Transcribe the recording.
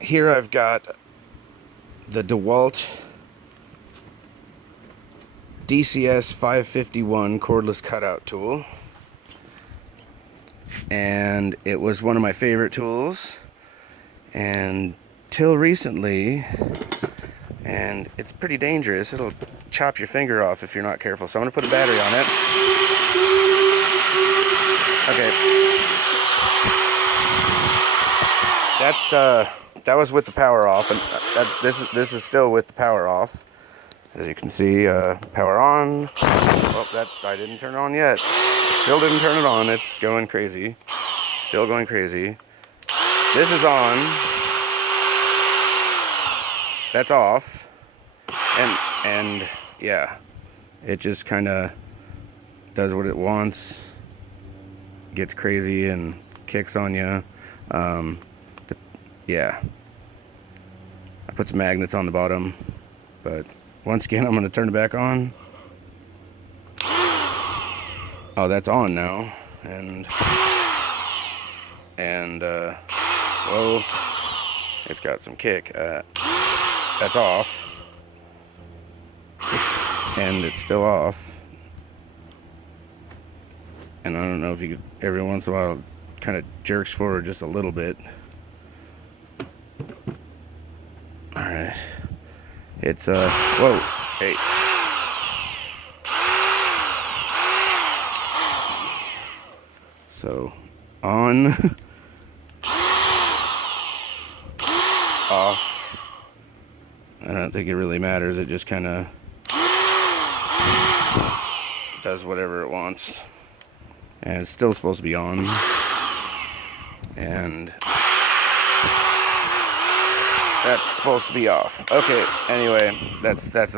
here I've got the DeWalt DCS551 Cordless cutout tool. And it was one of my favorite tools. And till recently, and it's pretty dangerous. It'll chop your finger off if you're not careful. So I'm going to put a battery on it. Okay. That was with the power off, and this is still with the power off. As you can see, power on. Oh, I didn't turn it on yet. Still didn't turn it on. It's going crazy. Still going crazy. This is on. That's off. And yeah, it just kind of does what it wants. Gets crazy and kicks on you. Yeah. I put some magnets on the bottom, but once again, I'm going to turn it back on. Oh, that's on now. And whoa, it's got some kick. That's off. And it's still off. And I don't know if you could, every once in a while, it kind of jerks forward just a little bit. Alright. It's, whoa, hey. So, on, off. I don't think it really matters. It just kind of does whatever it wants. And it's still supposed to be on. And that's supposed to be off. Okay, anyway, that's that.